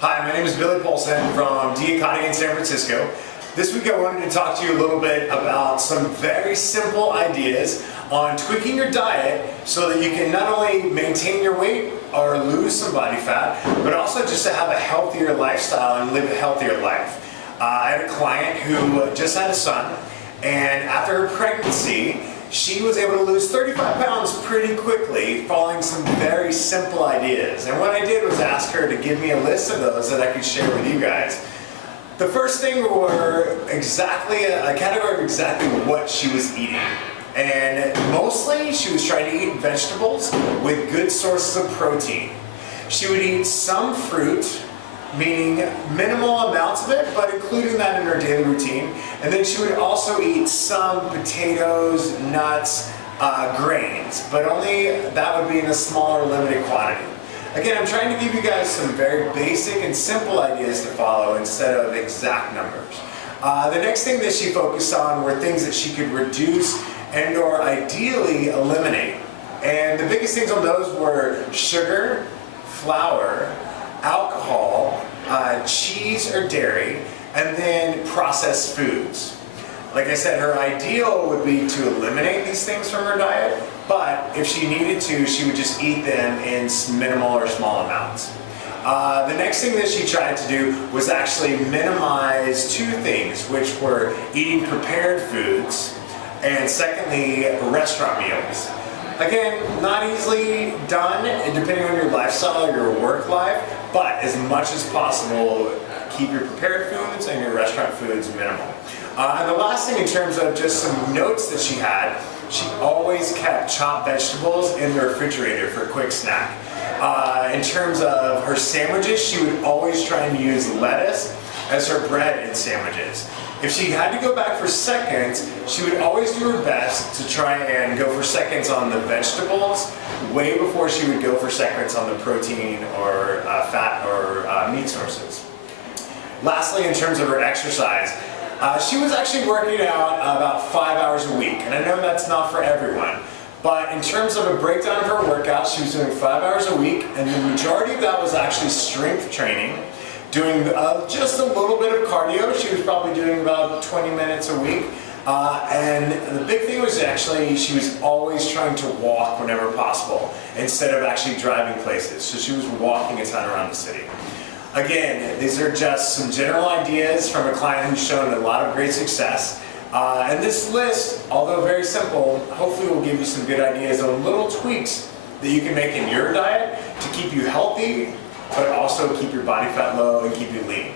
Hi, my name is Billy Polson from DIAKADI in San Francisco. This week I wanted to talk to you a little bit about some very simple ideas on tweaking your diet so that you can not only maintain your weight or lose some body fat, but also just to have a healthier lifestyle and live a healthier life. I had a client who just had a son, and after her pregnancy, she was able to lose 35 pounds pretty quickly following some very simple ideas. And what I did was ask her to give me a list of those that I could share with you guys. The first thing were a category of exactly what she was eating. And mostly she was trying to eat vegetables with good sources of protein. She would eat some fruit, meaning minimal amounts of it, but including that in her daily routine. And then she would also eat some potatoes, nuts, grains, but only that would be in a smaller, limited quantity. Again, I'm trying to give you guys some very basic and simple ideas to follow instead of exact numbers. The next thing that she focused on were things that she could reduce and or ideally eliminate. And the biggest things on those were sugar, flour, alcohol, cheese or dairy, and then processed foods. Like I said, her ideal would be to eliminate these things from her diet, but if she needed to, she would just eat them in minimal or small amounts. The next thing that she tried to do was actually minimize two things, which were eating prepared foods and secondly, restaurant meals. Again, not easily done depending on your lifestyle or your work life, but as much as possible, keep your prepared foods and your restaurant foods minimal. And the last thing in terms of just some notes that she had, she always kept chopped vegetables in the refrigerator for a quick snack. In terms of her sandwiches, she would always try and use lettuce as her bread in sandwiches. If she had to go back for seconds, she would always do her best to try and go for seconds on the vegetables way before she would go for seconds on the protein or fat or meat sources. Lastly, in terms of her exercise, she was actually working out about 5 hours a week, and I know that's not for everyone, but in terms of a breakdown of her workout, she was doing 5 hours a week, and the majority of that was actually strength training, doing just a little bit of cardio. She was probably doing about 20 minutes a week. And the big thing was actually she was always trying to walk whenever possible instead of actually driving places. So she was walking a ton around the city. Again, these are just some general ideas from a client who's shown a lot of great success. And this list, although very simple, hopefully will give you some good ideas on little tweaks that you can make in your diet to keep you healthy, but also keep your body fat low and keep you lean.